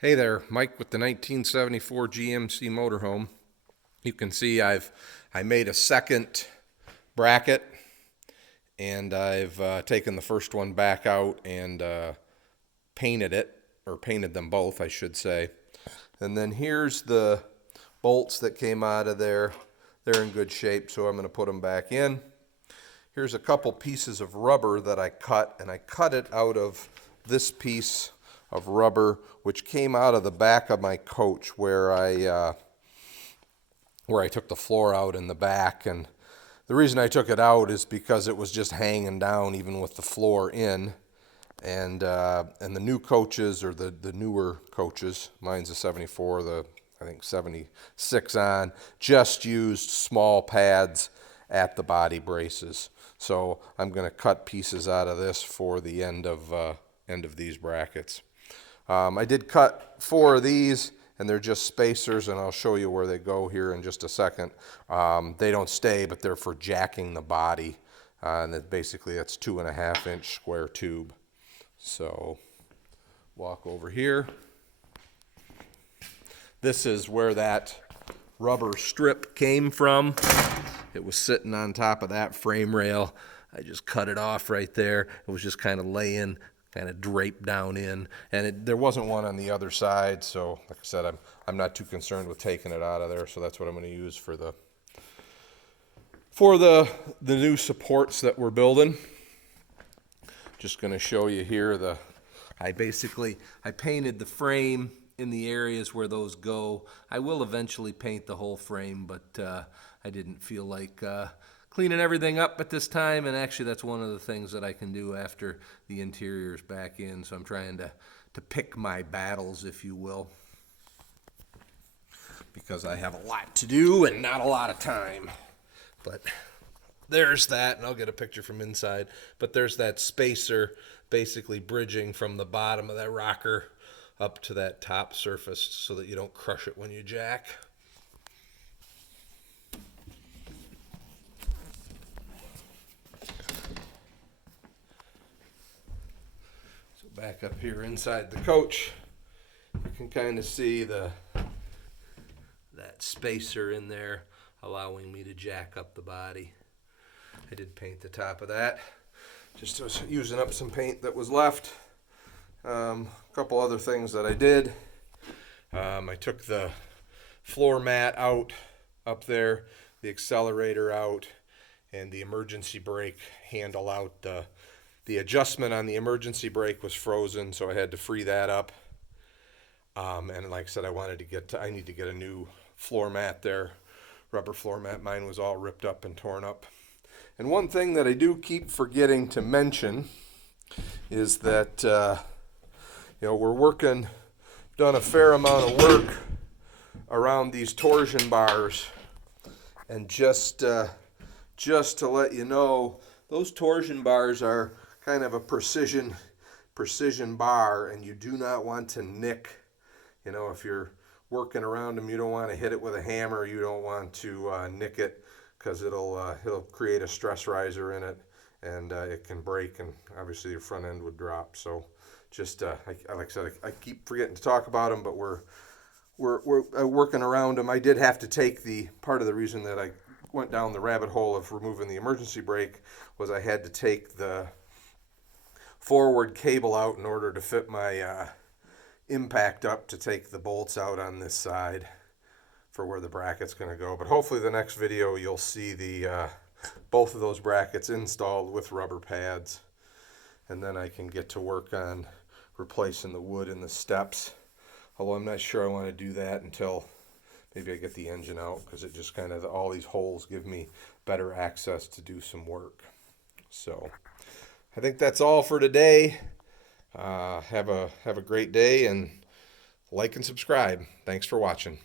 Hey there, Mike with the 1974 GMC Motorhome. You can see I made a second bracket, and I've taken the first one back out and painted it, or painted them both, I should say. And then here's the bolts that came out of there. They're in good shape, so I'm going to put them back in. Here's a couple pieces of rubber that I cut, and I cut it out of this piece of rubber, which came out of the back of my coach where I took the floor out in the back. And the reason I took it out is because it was just hanging down even with the floor in. And the new coaches, or the newer coaches, mine's a 74, I think 76 on, just used small pads at the body braces. So I'm going to cut pieces out of this for the end of these brackets. I did cut 4 of these, and they're just spacers, and I'll show you where they go here in just a second. They don't stay, but they're for jacking the body, and that's 2.5-inch square tube. So walk over here. This is where that rubber strip came from. It was sitting on top of that frame rail. I just cut it off right there. It was just kind of laying, kind of draped down in, and there wasn't one on the other side. So like I said, I'm not too concerned with taking it out of there. So that's what I'm going to use for the new supports that we're building. Just going to show you here I painted the frame in the areas where those go. I will eventually paint the whole frame, but I didn't feel like cleaning everything up at this time, and actually that's one of the things that I can do after the interior's back in. So I'm trying to pick my battles, if you will, because I have a lot to do and not a lot of time. But there's that, and I'll get a picture from inside. But there's that spacer basically bridging from the bottom of that rocker up to that top surface so that you don't crush it when you jack. So back up here inside the coach, you can kind of see that spacer in there allowing me to jack up the body. I did paint the top of that. Just was using up some paint that was left. A couple other things that I did. I took the floor mat out up there, the accelerator out, and the emergency brake handle out. The adjustment on the emergency brake was frozen, so I had to free that up. And like I said, I need to get a new floor mat there, rubber floor mat. Mine was all ripped up and torn up. And one thing that I do keep forgetting to mention is that we're done a fair amount of work around these torsion bars, and just to let you know, those torsion bars are kind of a precision bar, and you do not want to nick. If you're working around them, you don't want to hit it with a hammer. You don't want to nick it, because it'll create a stress riser in it, and it can break, and obviously your front end would drop. So just like I said, I keep forgetting to talk about them, but we're working around them. I did have to take part of the reason that I went down the rabbit hole of removing the emergency brake was I had to take the forward cable out in order to fit my impact up to take the bolts out on this side for where the bracket's going to go. But hopefully the next video you'll see both of those brackets installed with rubber pads, and then I can get to work on replacing the wood in the steps. Although I'm not sure I want to do that until maybe I get the engine out, because it just kind of, all these holes give me better access to do some work. So I think that's all for today. Have a great day, and like and subscribe. Thanks for watching.